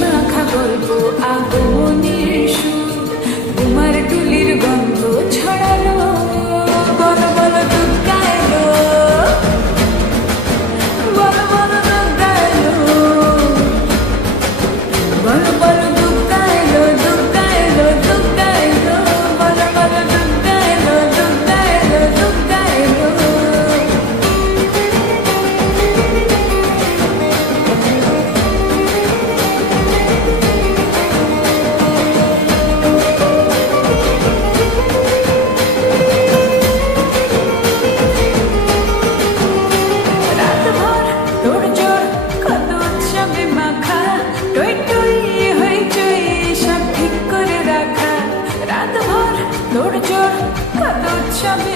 মাখা গল্প আগমনের সুর তোমার টুলির গন্ধ ছড়ালো বলো বলো দুর্গা এলো বলো বলো দুর্গা এলো বলো বলো দুর্গা এলো দুর্গা এলো দুর্গা এলো বলো বলো দুর্গা এলো দুর্গা এলো দুর্গা এলো তোড়জোড় কত উৎসবে